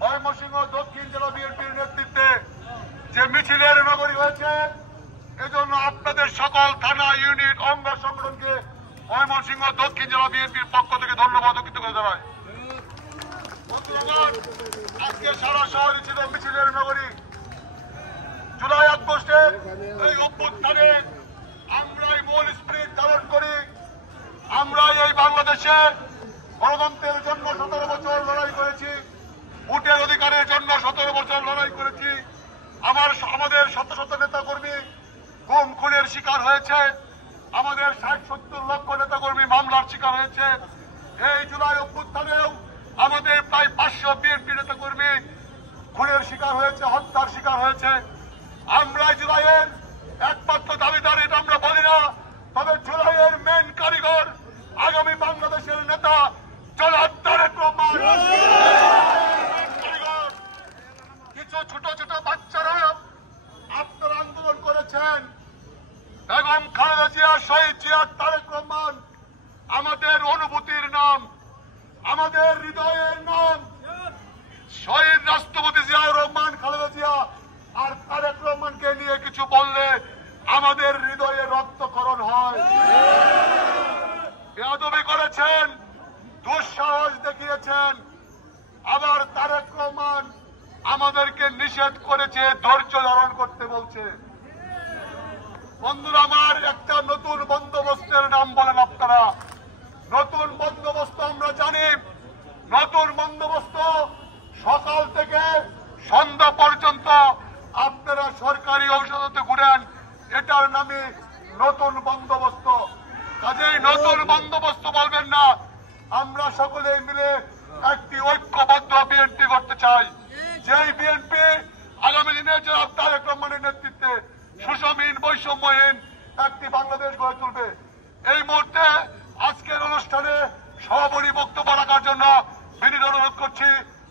ময়মনসিংহ দক্ষিণ জেলা বিএনপির নেতৃত্বে যে মিছিলের নগরী হয়েছে, এজন্য আপনাদের সকল থানা, ইউনিট, অঙ্গ সংগঠনকে ময়মনসিংহ দক্ষিণ জেলা বিএনপির পক্ষ থেকে ধন্যবাদ ও কৃতজ্ঞতা জানাই। আজকে সারা শহরে ছিল মিছিলের নগরী। জুলাই আগস্টের এই অভ্যুত্থানে আমরাই মূল স্পিরিট ধারণ করি। আমরা এই বাংলাদেশে গণতন্ত্রের জন্য 17 বছর লড়াই করেছি, ভোটের অধিকারের জন্য 17 বছর লড়াই করেছি। আমাদের শত শত নেতা কর্মী গুম খুনের শিকার হয়েছে, আমাদের 60-70 লক্ষ নেতা কর্মী মামলার শিকার হয়েছে। এই জুলাই অভ্যুত্থানেও আমাদের প্রায় 500 বিএনপি নেতা কর্মী খুনের শিকার হয়েছে, হত্যার শিকার হয়েছে। আমরা জুলাইয়ের একমাত্র দাবিদার এটা আমরা বলি না, তবে জুলাইয়ের মেন কারিগর আগামী বাংলাদেশের নেতা জনাব তারেক রহমান। কিছু ছোট ছোট বাচ্চারা আপনারা আন্দোলন করেছেন, বেগম খালেদা জিয়া, শহীদ জিয়া, তারেক রহমান আমাদের অনুভূতির নাম, আমাদের হৃদয়ের নাম। শহীদ রাষ্ট্রপতি জিয়াউর রহমান, খালেদা জিয়া আর তারেক রহমানকে নিয়ে কিছু বললে আমাদের হৃদয়ে রক্তক্ষরণ হয়। বেয়াদবি করেছেন, দুঃসাহস দেখিয়েছেন। আবার তারেক রহমান আমাদেরকে নিষেধ করেছে, ধৈর্য ধারণ করতে বলছে। বন্ধুরা আমার, একটা নতুন বন্দোবস্তের নাম বলেন আপনারা। নতুন বন্দোবস্ত আমরা জানি, নতুন বন্দোবস্ত সকাল থেকে সন্ধ্যা পর্যন্ত আপনারা সরকারি ঔষধতে ঘুরেন, এটার নামে নতুন বন্দোবস্ত। কাজেই নতুন বন্দোবস্ত বলবেন না। আমরা সকলে মিলে একটি ঐক্যবদ্ধ বিএনপি করতে চাই, যেই বিএনপি আগামী দিনে জনাব তারেক রহমানের নেতৃত্বে সুষমহীন, বৈষম্যহীন একটি বাংলাদেশ গড়ে তুলবে। এই মুহূর্তে আজকের অনুষ্ঠানে সভাপতি বক্তব্য রাখার জন্য বিনীত অনুরোধ করছি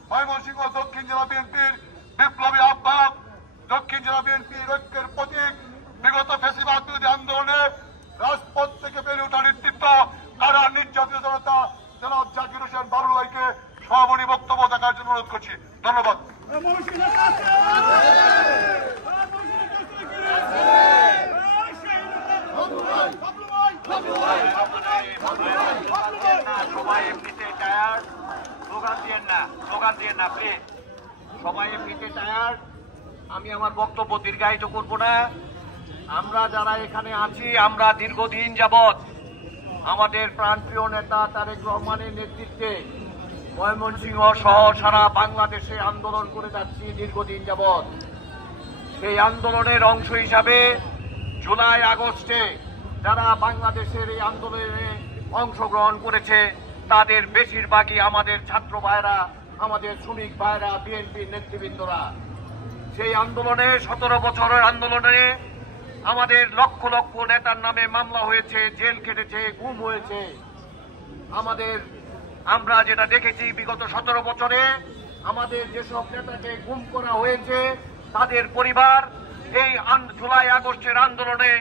ময়মনসিংহ দক্ষিণ জেলা বিএনপির বিপ্লবী আহ্বায়ক, দক্ষিণ জেলা বিএনপির ঐক্যের প্রতীক, বিগত ফ্যাসিবাদ বিরোধী আন্দোলনে রাজপথ থেকে বেড়ে ওঠা নেতৃত্ব, কারা নির্যাতিত জনতা জনাব জাকির হোসেন বাবলু ভাইকে সভাপতি বক্তব্য দেখার জন্য অনুরোধ করছি। ধন্যবাদ। সবাই এমনিতে টায়ার, স্লোগান দিয়েন না প্লিজ। সবাই এমনিতে টায়ার। আমি আমার বক্তব্য দীর্ঘায়িত করব না। আমরা যারা এখানে আছি, আমরা দীর্ঘদিন যাবৎ আমাদের প্রাণপ্রিয় নেতা তারেক রহমানের নেতৃত্বে ময়মনসিংহ সহ সারা বাংলাদেশে আন্দোলন করে যাচ্ছি দীর্ঘদিন যাবৎ। সেই আন্দোলনের অংশ হিসাবে জুলাই আগস্টে যারা বাংলাদেশের এই আন্দোলনে অংশগ্রহণ করেছে তাদের বেশিরভাগই আমাদের ছাত্র ভাইরা, আমাদের শ্রমিক ভাইরা, বিএনপির নেতৃবৃন্দরা। সেই আন্দোলনে 17 বছরের আন্দোলনে আমাদের লক্ষ লক্ষ নেতার নামে মামলা হয়েছে, জেল কেটেছে, গুম হয়েছে। আমরা যেটা দেখেছি বিগত 17 বছরে আমাদের যেসব নেতাকে গুম করা হয়েছে তাদের পরিবার এই জুলাই আগস্টের আন্দোলনে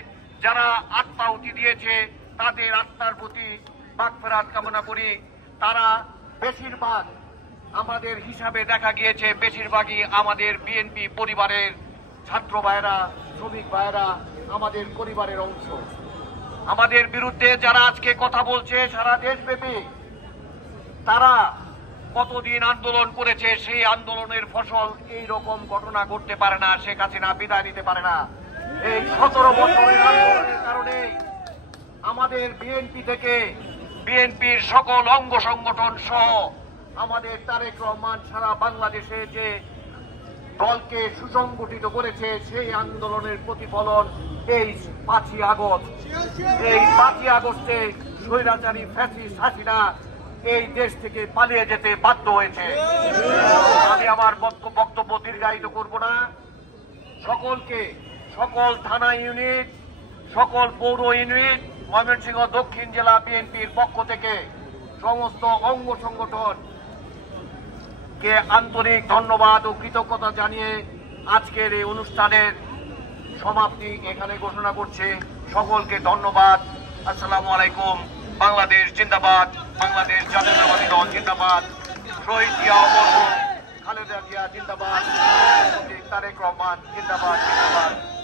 যারা আত্মাহুতি দিয়েছে তাদের আত্মার প্রতি মাগফিরাত কামনা করি। তারা বেশিরভাগ আমাদের হিসাবে দেখা গিয়েছে বেশিরভাগই আমাদের বিএনপি পরিবারের ছাত্র ভাইরা, শ্রমিক ভাইরা আমাদের পরিবারের অংশ। আমাদের বিরুদ্ধে যারা আজকে কথা বলছে সারা দেশব্যাপী, তারা কতদিন আন্দোলন করেছে, সেই আন্দোলনের ফসল এই রকম ঘটনা ঘটতে পারে না, শেখ হাসিনা বিদায় নিতে পারে না। এই 17 বছরের আন্দোলনের কারণে আমাদের বিএনপি থেকে বিএনপির সকল অঙ্গ সংগঠন সহ আমাদের তারেক রহমান সারা বাংলাদেশে যে দলকে সুসংগঠিত করেছে সেই আন্দোলনের প্রতিফলন এই 5ই আগস্ট। এই 5ই আগস্টে স্বৈরাচারী ফ্যাসিস্ট হাসিনা এই দেশ থেকে পালিয়ে যেতে বাধ্য হয়েছে। আমি আমার বক্তব্য দীর্ঘায়িত করব না। সকল থানা ইউনিট, সকল পৌর ইউনিট, ময়মনসিংহ দক্ষিণ জেলা বিএনপির পক্ষ থেকে সমস্ত অঙ্গ সংগঠনকে আন্তরিক ধন্যবাদ ও কৃতজ্ঞতা জানিয়ে আজকের এই অনুষ্ঠানের সমাপ্তি এখানে ঘোষণা করছে। সকলকে ধন্যবাদ। আসসালামু আলাইকুম। বাংলাদেশ জিন্দাবাদ, বাংলাদেশ জাতীয়তাবাদী দল জিন্দাবাদ, শহীদ জিয়া অমর হোক, খালেদা জিয়া জিন্দাবাদ, তারেক রহমান জিন্দাবাদ জিন্দাবাদ।